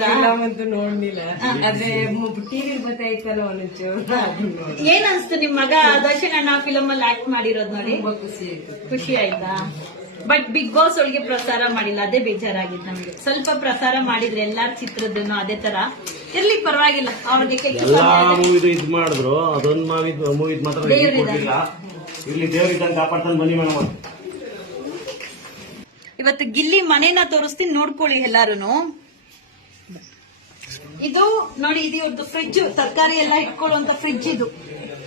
ಹೋದ್ರಾ? ನೋಡ್ಲಿಲ್ಲ, ಆದ್ರೆ ಟಿವಿ ಗೊತ್ತಾಯ್ತಲ್ಲ ಒಂಚೂರು. ಏನ್ ಅನ್ಸ್ತು ನಿಮ್ ಮಗ ದರ್ಶನ್ ಅಣ್ಣ ಫಿಲಮ್ ಅಲ್ಲಿ ಆಕ್ಟ್ ಮಾಡಿರೋದ್ ನೋಡಿ? ಖುಷಿ ಆಯ್ತಾ? ಬಟ್ ಬಿಗ್ ಬಾಸ್ ಒಳಗೆ ಪ್ರಸಾರ ಮಾಡಿಲ್ಲ, ಅದೇ ಬೇಜಾರಾಗಿತ್ತು ನಮ್ಗೆ. ಸ್ವಲ್ಪ ಪ್ರಸಾರ ಮಾಡಿದ್ರೆ ಎಲ್ಲಾರ್ ಚಿತ್ರದನ್ನು ಅದೇ ತರ ಇರ್ಲಿ, ಪರವಾಗಿಲ್ಲ. ಅವ್ರಿಗೆ ಎಲ್ಲಾ ಮೂವಿದು ಇದ್ ಮಾಡಿದ್ರು, ಅದೊಂದು ಮೂವಿ ಮಾತ್ರ ಕೊಡ್ಲಿಲ್ಲ. ಇಲ್ಲಿ ದೇವ್ರಿದ್ದಂಗೆ ಕಾಪಾಡ್ತಾನೆ ಬನ್ನಿ ಮೇಡಮ್. ಇವತ್ತು ಗಿಲ್ಲಿ ಮನೇನ ತೋರಿಸ್ತೀನಿ, ನೋಡ್ಕೊಳ್ಳಿ ಎಲ್ಲಾರುನು. ಇದು ನೋಡಿ, ಇದು ಇವ್ರದ್ದು ಫ್ರಿಡ್ಜ್, ತರಕಾರಿ ಎಲ್ಲ ಇಟ್ಕೊಳ್ಳುವಂತ ಫ್ರಿಡ್ಜ್ ಇದು.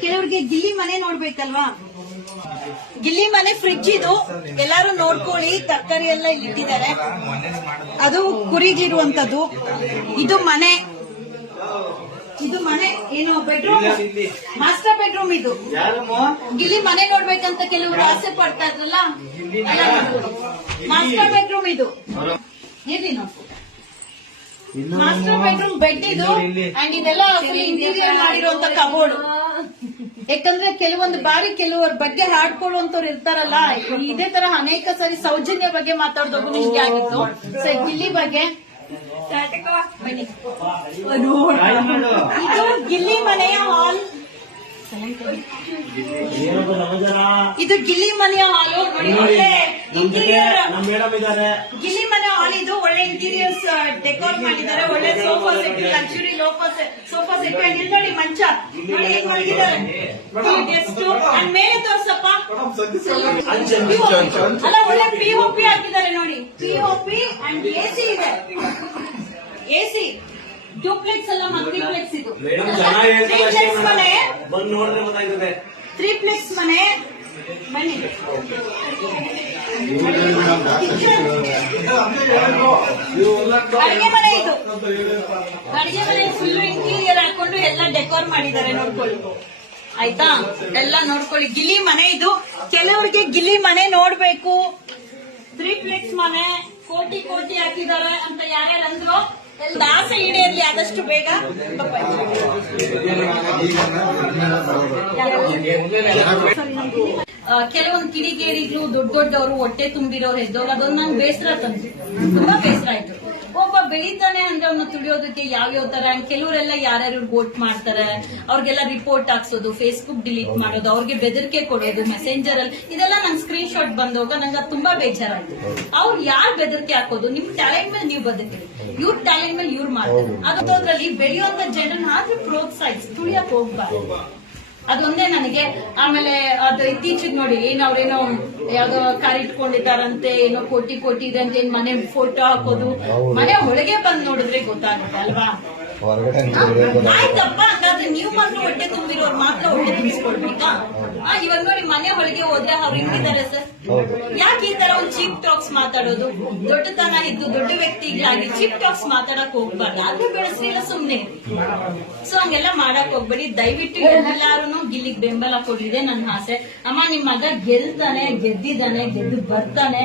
ಕೆಲವ್ರಿಗೆ ಗಿಲ್ಲಿ ಮನೆ ನೋಡ್ಬೇಕಲ್ವಾ, ಗಿಲ್ಲಿ ಮನೆ ಫ್ರಿಡ್ಜ್ ಇದು. ಎಲ್ಲಾರು ನೋಡ್ಕೊಳ್ಳಿ, ತರಕಾರಿ ಎಲ್ಲ ಇಲ್ಲಿ ಇಟ್ಟಿದ್ದಾರೆ. ಅದು ಕುರಿಗಿರುವಂತದ್ದು. ಇದು ಮನೆ, ಇದು ಮನೆ ಏನು ಬೆಡ್ರೂಮ್, ಮಾಸ್ಟರ್ ಬೆಡ್ರೂಮ್ ಇದು. ಗಿಲ್ಲಿ ಮನೆ ನೋಡ್ಬೇಕಂತ ಕೆಲವರು ಆಸೆ ಪಡ್ತಾ ಇದ್ರಲ್ಲ, ಮಾಸ್ಟರ್ ಬೆಡ್ರೂಮ್ ಇದು. ಏನಿ ನೋಡ್ಕೊ, ಮಾಸ್ಟರ್ ಬೆಡ್ರೂಮ್ ಬೆಡ್ ಇದು. ಅಂಡ್ ಇದೆಲ್ಲ ಇಂಟೀರಿಯರ್ ಮಾಡಿರುವಂತ ಕಬೋರ್ಡ್. ಯಾಕಂದ್ರೆ ಕೆಲವೊಂದು ಬಾರಿ ಕೆಲವರ ಬಗ್ಗೆ ಹಾಡ್ಕೊಳ್ಳುವಂತವ್ರು ಇರ್ತಾರಲ್ಲ, ಇದೇ ತರ ಅನೇಕ ಸಾರಿ ಸೌಜನ್ಯ ಬಗ್ಗೆ ಮಾತಾಡೋದು ನಿಮ್ಗೆ ಆಗಿತ್ತು. ಸೊ ಗಿಲ್ಲಿ ಬಗ್ಗೆ ಇದು ಗಿಲ್ಲಿ ಮನೆಯ ಹಾಲ್, ಇದು ಗಿಲ್ಲಿ ಮನೆಯ ಹಾಲು ನೋಡಿ. ಒಳ್ಳೆ ಇಂಟೀರಿಯರ್ ಗಿಲ್ಲಿ ಮನೆ ಹಾಲ್ ಇದು. ಒಳ್ಳೆ ಇಂಟೀರಿಯರ್ಸ್ ಡೆಕೋರ್ ಮಾಡಿದ್ದಾರೆ. ಒಳ್ಳೆ sofa set, luxury sofa set. And ಇಲ್ಲಿ ನೋಡಿ ಮಂಚ ನೋಡಿ ಹೇಗ್ ಮಲಗಿದ್ದಾರೆ. ಎಷ್ಟು ಅಂಡ್ ಮೇಲೆ ತೋರ್ಸಪ್ಪ, ಅಲ್ಲ ಒಳ್ಳೆ ಪಿಒಪಿ ಹಾಕಿದ್ದಾರೆ ನೋಡಿ. ಪಿಒಪಿ ಅಂಡ್ ಎಸಿ ಇದೆ. ಎಸಿ ಡೂಪ್ಲೆಕ್ಸ್ ಅಲ್ಲ, ಮಲ್ಟಿಪ್ಲೆಕ್ಸ್ ಇದು. ತ್ರೀಪ್ಲೆಕ್ಸ್ ಮನೆ, ತ್ರೀಪ್ಲೆಕ್ಸ್ ಮನೆ. ಬನ್ನಿ, ಅಡಿಗೆ ಮನೆ ಇದು. ಅಡಿಗೆ ಮನೆ ಫುಲ್ ಇಂಟೀರಿಯರ್ ಹಾಕೊಂಡು ಎಲ್ಲ ಡೆಕೋರ್ ಮಾಡಿದ್ದಾರೆ, ನೋಡ್ಕೊಳ್ಳಿ ಆಯ್ತಾ. ಎಲ್ಲ ನೋಡ್ಕೊಳ್ಳಿ. ಗಿಲ್ಲಿ ಮನೆ ಇದು. ಕೆಲವರಿಗೆ ಗಿಲ್ಲಿ ಮನೆ ನೋಡ್ಬೇಕು, ತ್ರೀಪ್ಲೆಕ್ಸ್ ಮನೆ ಕೋಟಿ ಕೋಟಿ ಹಾಕಿದ್ದಾರೆ ಅಂತ ಯಾರ್ಯಾರು ಅಂದ್ರು, ಎಲ್ಲ ಆಸೆ ಈಡೇರ್ಲಿ ಆದಷ್ಟು ಬೇಗ. ಕೆಲವೊಂದು ಕಿಡಿಗೇಡಿಗಳು, ದೊಡ್ಡ ದೊಡ್ಡವರು, ಹೊಟ್ಟೆ ತುಂಬಿರೋರು ಎದ್ದೋರು, ಅದೊಂದು ನಂಗೆ ಬೇಸರ ತಂದ್ರು, ತುಂಬಾ ಬೇಸರ ಆಯ್ತು. ಒಬ್ಬ ಬೆಳೀತಾನೆ ಅಂದ್ರೆ ಅವ್ನ ತುಳಿಯೋದಕ್ಕೆ ಯಾವ್ಯಾವ ತರ. ಕೆಲವರೆಲ್ಲ ಯಾರ್ಯಾರು ವೋಟ್ ಮಾಡ್ತಾರೆ, ಅವ್ರಿಗೆಲ್ಲ ರಿಪೋರ್ಟ್ ಹಾಕ್ಸೋದು, ಫೇಸ್ಬುಕ್ ಡಿಲೀಟ್ ಮಾಡೋದು, ಅವ್ರಿಗೆ ಬೆದರಿಕೆ ಕೊಡೋದು ಮೆಸೆಂಜರ್ ಅಲ್ಲಿ, ಇದೆಲ್ಲ ನಂಗೆ ಸ್ಕ್ರೀನ್ ಶಾಟ್ ಬಂದೋಗ ನಂಗೆ ತುಂಬಾ ಬೇಜಾರಾಯ್ತು. ಅವ್ರು ಯಾರು ಬೆದರಿಕೆ ಹಾಕೋದು? ನಿಮ್ ಟ್ಯಾಲೆಂಟ್ ಮೇಲೆ ನೀವು ಬದುಕಿರಿ, ಇವ್ರ ಟ್ಯಾಲೆಂಟ್ ಮೇಲೆ ಇವ್ರು ಮಾಡ್ತಾರೆ. ಅದ್ರಲ್ಲಿ ಬೆಳೆಯುವಂತ ಜನರನ್ನ ಆದ್ರೂ ಪ್ರೋತ್ಸಾಹಿಸಿ, ತುಳಿಯಕ್ ಹೋಗ್ಬಾರ್ದು. ಅದೊಂದೇ ನನಗೆ. ಆಮೇಲೆ ಅದು ಇತ್ತೀಚೆಗೆ ನೋಡಿ, ಅವ್ರೇನೋ ಯಾವ್ದೋ ಕಾರ್ ಇಟ್ಕೊಂಡಿದ್ದಾರಂತೆ, ಏನೋ ಕೋಟಿ ಕೋಟಿ ಇದೆ ಅಂತ ಮನೆ ಫೋಟೋ ಹಾಕೋದು. ಮನೆ ಒಳಗೆ ಬಂದ್ ನೋಡಿದ್ರೆ ಗೊತ್ತಾಗುತ್ತೆ ಅಲ್ವಾ. ಆಯ್ತಪ್ಪ, ಹಾಗಾದ್ರೆ ನೀವು ಮಾತ್ರ ಹೊಟ್ಟೆ ತುಂಬಿರೋರು ಮಾತ್ರ ಹೊಟ್ಟೆ ತುಂಬಿಸ್ಕೊಳ್ಬೇಕಾ? ಇವಾಗ ನೋಡಿ, ಮನೆ ಒಳಗೆ ಹೋದ್ರೆ ಅವ್ರು ಹಿಂಗಿದ್ದಾರೆ ಸರ್. ಯಾಕೆ ಈ ತರ ಒಂದು ಚೀಪ್ ಟಾಕ್ಸ್ ಮಾತಾಡೋದು? ದೊಡ್ಡತನ ಇದ್ದು ದೊಡ್ಡ ವ್ಯಕ್ತಿಗಳಾಗಿ ಚೀಪ್ ಟಾಕ್ಸ್ ಮಾತಾಡಕ್ ಹೋಗ್ಬಾರ್ದು. ಆದ್ರೂ ಬೆಳೆಸ್ಲಿಲ್ಲ ಸುಮ್ನೆ. ಸೊ ಹಂಗೆಲ್ಲ ಮಾಡಕ್ ಹೋಗ್ಬೇಡಿ ದಯವಿಟ್ಟು. ಎಲ್ಲಾರು ಗಿಲ್ಲಿಗೆ ಬೆಂಬಲ ಕೊಡ್ಲಿದೆ ನನ್ನ ಆಸೆ. ಅಮ್ಮ, ನಿಮ್ ಮಗ ಗೆಲ್ತಾನೆ, ಗೆದ್ದಿದ್ದಾನೆ, ಗೆದ್ದು ಬರ್ತಾನೆ.